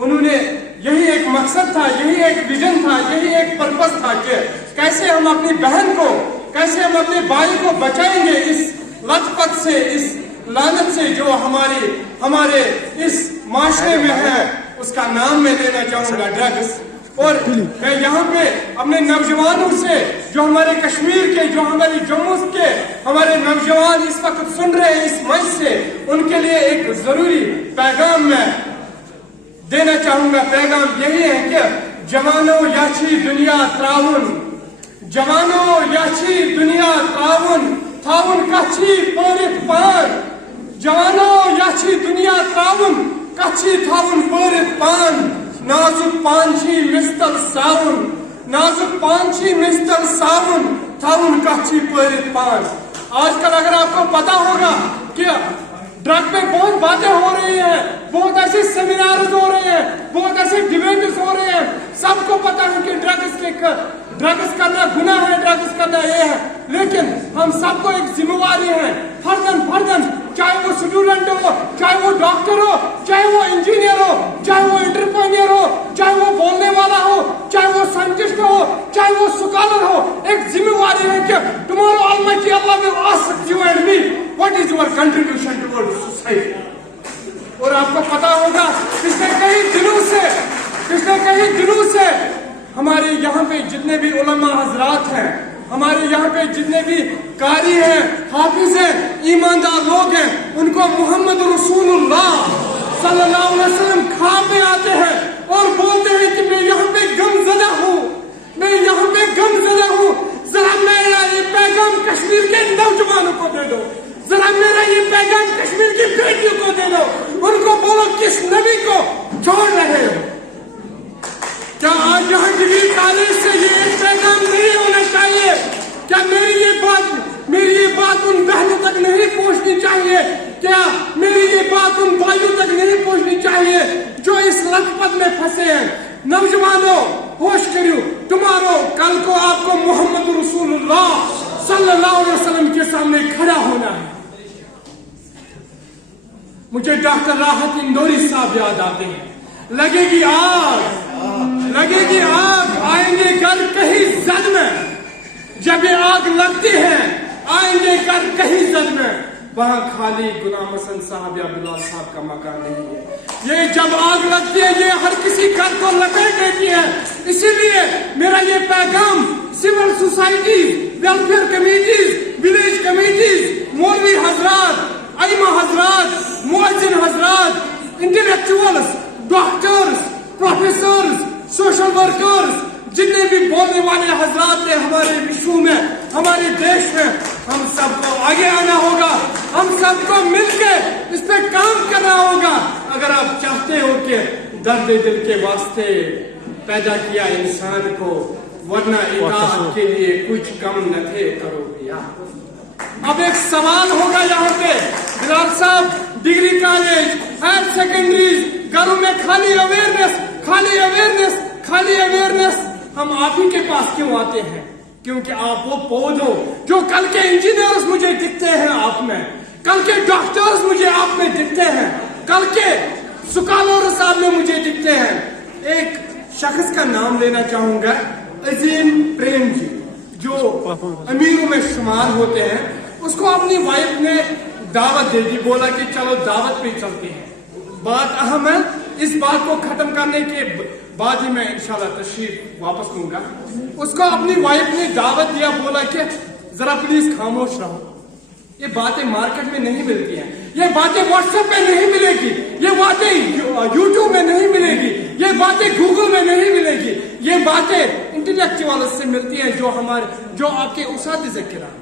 انہوں نے یہی ایک مقصد تھا, یہی ایک ویژن تھا, یہی ایک پرپس تھا کہ کیسے ہم اپنی بہن کو, کیسے ہم اپنے بھائی کو بچائیں گے اس لت پت سے, اس لعنت سے جو ہمارے اس معاشرے میں ہے. اس کا نام میں لینا چاہوں گا ڈرگس. اور میں یہاں پہ اپنے نوجوانوں سے, جو ہمارے کشمیر کے, جو ہمارے جموں کے ہمارے نوجوان اس وقت سن رہے ہیں اس منچ سے, ان کے لیے ایک ضروری پیغام میں دینا چاہوں گا. پیغام یہی ہے کہ جوانوں یاچی دنیا تراون, جوانوں یاچی دنیا تراون, تھاون کچھی پورت پان, جوانوں یاچی دنیا تراون کچھی تھاون پورت پان, نازک پانچھی مستل ساون, نازک پانچھی مستل ساون, تھاون کچھی پورت پان. آج کل اگر آپ کو پتا ہوگا کہ ڈرگ پہ بہت باتیں ہو رہی ہیں, بہت ایسے سیمینارز ہو رہے ہیں, بہت ایسے ڈیبیٹس ہو رہے ہیں, سب کو پتا ہے کہ ڈرگس کرنا گناہ ہے, ڈرگس کرنا یہ ہے. لیکن ہم سب کو ایک ذمہ داری ہے, فردن, چاہے وہ اسٹوڈنٹ ہو, چاہے وہ ڈاکٹر ہو, چاہے وہ انجینئر ہو, چاہے وہ انٹرپرینئر ہو, چاہے وہ بولنے والا ہو, چاہے وہ سائنٹسٹ ہو, چاہے وہ اسکالر ہو, ایک ذمہ داری ہے کہ tomorrow Almighty Allah will ask you and me what is your contribution towards society. اور آپ کو پتا ہوگا پچھلے کئی دنوں سے ہمارے یہاں پہ جتنے بھی علماء حضرات ہیں, ہمارے یہاں پہ جتنے بھی قاری ہیں, حافظ ہیں, ایماندار لوگ ہیں, ان کو محمد رسول اللہ صلی اللہ علیہ وسلم خواب میں آتے ہیں اور بولتے ہیں کہ میں یہاں پہ غم زدہ ہوں, میں یہاں پہ غم زدہ ہوں, ذرا میرا یہ پیغام کشمیر کے نوجوانوں کو دے دو, ذرا میرا یہ پیغام کشمیر کی بیٹیوں کو دے دو, ان کو بولو کس نبی کو چھوڑ رہے ہو. کیا آج یہاں ڈگری کالج سے یہ ایک پیغام نہیں ہونا چاہیے؟ کیا میری یہ بات ان بہنوں تک نہیں پہنچنی چاہیے؟ کیا میری یہ بات ان بھائیوں تک نہیں پہنچنی چاہیے جو اس لت پت میں پھنسے ہیں؟ نوجوانوں ہوش کریو, تمہارو کل کو آپ کو محمد رسول اللہ صلی اللہ علیہ وسلم کے سامنے کھڑا ہونا ہے. مجھے ڈاکٹر راحت اندوری صاحب یاد آتے ہیں. لگے گی آگ آئیں گے گھر کہیں زد میں, جب یہ آگ لگتی ہے آئیں گے گھر کہیں زد میں, وہاں خالی غلام حسن صاحب یا بلال صاحب کا مکان نہیں ہے. یہ جب آگ لگتی ہے یہ ہر کسی گھر کو لپیٹ دیتی ہے. اسی لیے میرا یہ پیغام civil societies, welfare committees, village committees, مولوی حضرات, ائمہ حضرات, مؤذن حضرات, intellectuals, doctors, professors, social workers, جتنے بھی بولنے والے حضرات ہیں ہمارے وشو میں, ہمارے دیش میں, ہم سب کو آگے آنا ہوگا, ہم سب کو مل کے اس پہ کام کرنا ہوگا. اگر آپ چاہتے ہو کہ درد دل کے واسطے پیدا کیا انسان کو, ورنہ اطاعت کے لیے کچھ کم نہ تھے کرو گیا. اب ایک سوال ہوگا یہاں پہ, بلال صاحب ڈگری کالج, ہائر سیکنڈریز, گھروں میں خالی اویئرنیس, ہم آپ ہی کے پاس کیوں آتے ہیں؟ کیونکہ آپ وہ پود ہو جو کل کے انجینئرز مجھے دکھتے ہیں آپ میں, کل کے ڈاکٹرز مجھے آپ میں دکھتے ہیں, کل کے اسکالرز آپ میں مجھے دکھتے ہیں. ایک شخص کا نام لینا چاہوں گا, عظیم پریم جی, جو امیروں میں شمار ہوتے ہیں. اس کو اپنی وائف نے دعوت دے دی, بولا کہ چلو دعوت پہ چلتے ہیں. بات اہم ہے, اس بات کو ختم کرنے کے بعد ہی میں انشاءاللہ تشریف واپس لوں گا. اس کو اپنی وائف نے دعوت دیا, بولا کہ ذرا پلیز خاموش رہو, یہ باتیں مارکیٹ میں نہیں ملتی ہیں, یہ باتیں واٹس ایپ پہ نہیں ملے گی, یہ باتیں یوٹیوب میں نہیں ملے گی, یہ باتیں گوگل میں نہیں ملے گی, یہ باتیں انٹلیکچوئل سے ملتی ہیں جو آپ کے اساتذہ کرام